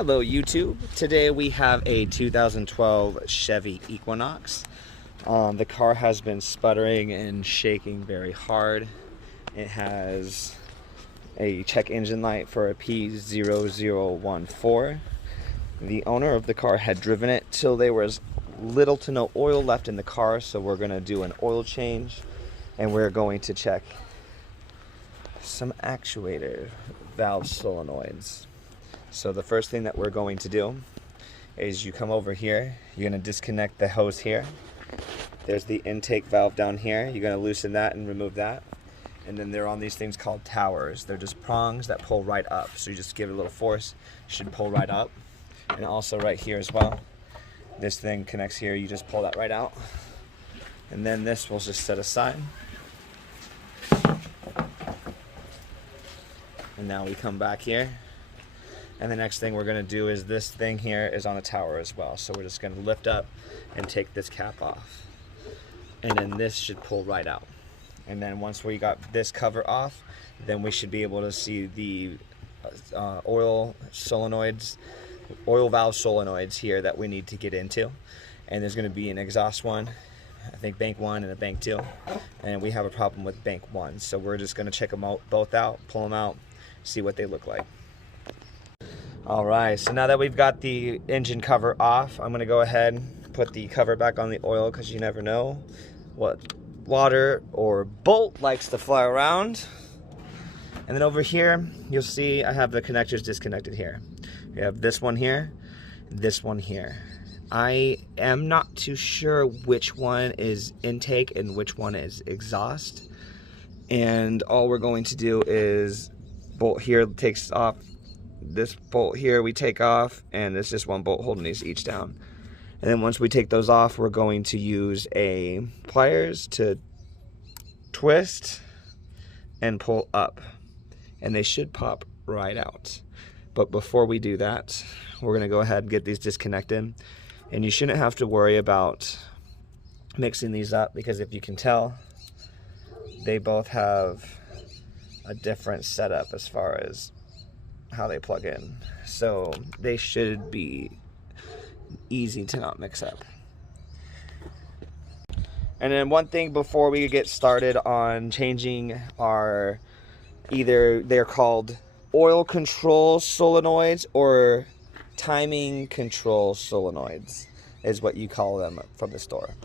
Hello YouTube. Today we have a 2012 Chevy Equinox. The car has been sputtering and shaking very hard. It has a check engine light for a P0014. The owner of the car had driven it till there was little to no oil left in the car, so we're going to do an oil change and we're going to check some actuator valve solenoids. So the first thing that we're going to do is you come over here, you're going to disconnect the hose here. There's the intake valve down here. You're going to loosen that and remove that. And then they're on these things called towers. They're just prongs that pull right up. So you just give it a little force, it should pull right up. And also right here as well. This thing connects here, you just pull that right out. And then this will just set aside. And now we come back here. And the next thing we're going to do is this thing here is on a tower as well. So we're just going to lift up and take this cap off. And then this should pull right out. And then once we got this cover off, then we should be able to see the oil solenoids, oil valve solenoids here that we need to get into. And there's going to be an exhaust one, I think bank 1 and a bank 2. And we have a problem with bank 1. So we're just going to check them out, both out, pull them out, see what they look like. Alright, so now that we've got the engine cover off, I'm going to go ahead and put the cover back on the oil because you never know what water or bolt likes to fly around. And then over here, you'll see I have the connectors disconnected here. We have this one here, this one here. I am not too sure which one is intake and which one is exhaust. And all we're going to do is bolt here takes off. This bolt here we take off, and there's just one bolt holding these each down. And then once we take those off, we're going to use a pliers to twist and pull up, and they should pop right out. But before we do that, we're going to go ahead and get these disconnected. And you shouldn't have to worry about mixing these up, because if you can tell, they both have a different setup as far as how they plug in, so they should be easy to not mix up. And then one thing before we get started on changing our, either they're called Oil Control Solenoids or Timing Control Solenoids is what you call them from the store.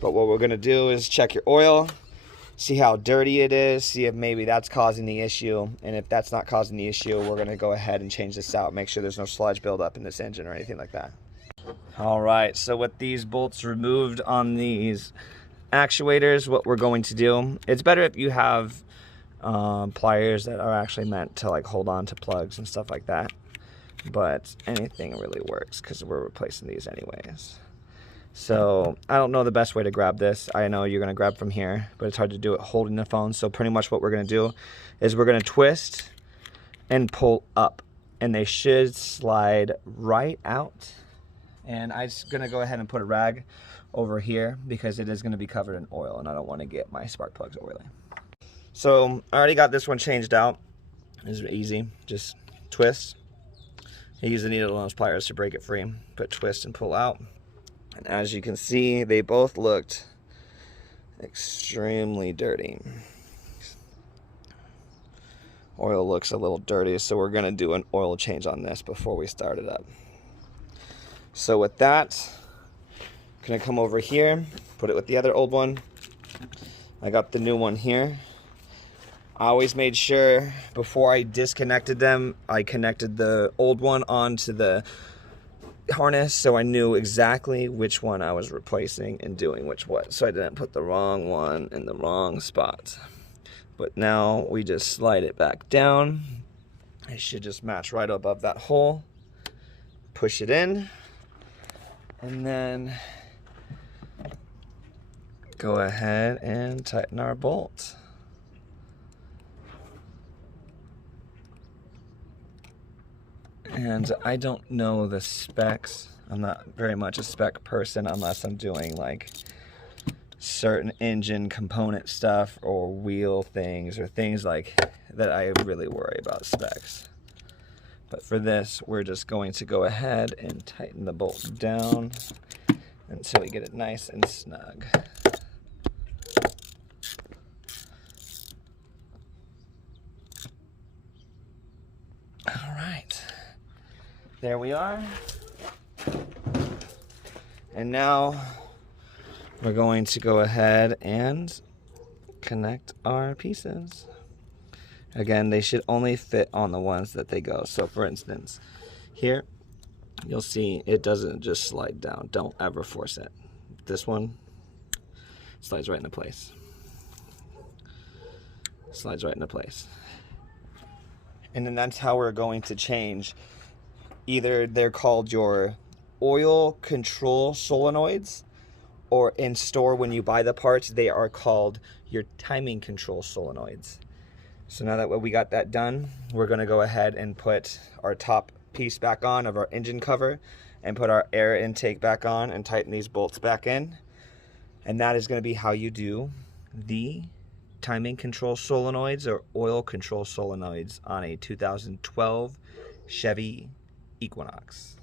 But what we're going to do is check your oil, see how dirty it is, see if maybe that's causing the issue. And if that's not causing the issue, we're going to go ahead and change this out, make sure there's no sludge buildup in this engine or anything like that. Alright, so with these bolts removed on these actuators, what we're going to do, it's better if you have pliers that are actually meant to like hold on to plugs and stuff like that. But anything really works because we're replacing these anyways. So I don't know the best way to grab this. I know you're going to grab from here, but it's hard to do it holding the phone. So pretty much what we're going to do is we're going to twist and pull up, and they should slide right out. And I'm just going to go ahead and put a rag over here because it is going to be covered in oil, and I don't want to get my spark plugs oily. So I already got this one changed out. It's easy. Just twist. You use the needle on those pliers to break it free. But twist and pull out. And as you can see, they both looked extremely dirty. Oil looks a little dirty, so we're going to do an oil change on this before we start it up. So with that, I'm going to come over here, put it with the other old one. I got the new one here. I always made sure before I disconnected them, I connected the old one onto the harness, so I knew exactly which one I was replacing and doing which one, so I didn't put the wrong one in the wrong spot. But now we just slide it back down. It should just match right above that hole. Push it in, and then go ahead and tighten our bolt. And I don't know the specs. I'm not very much a spec person unless I'm doing like certain engine component stuff or wheel things or things like that. I really worry about specs. But for this, we're just going to go ahead and tighten the bolt down until we get it nice and snug. All right, there we are. And now we're going to go ahead and connect our pieces. Again, they should only fit on the ones that they go. So for instance, here, you'll see it doesn't just slide down. Don't ever force it. This one slides right into place. Slides right into place. And then that's how we're going to change. Either they're called your Oil Control Solenoids, or in store when you buy the parts, they are called your Timing Control Solenoids. So now that we got that done, we're going to go ahead and put our top piece back on of our engine cover and put our air intake back on and tighten these bolts back in. And that is going to be how you do the Timing Control Solenoids or Oil Control Solenoids on a 2012 Chevy Equinox.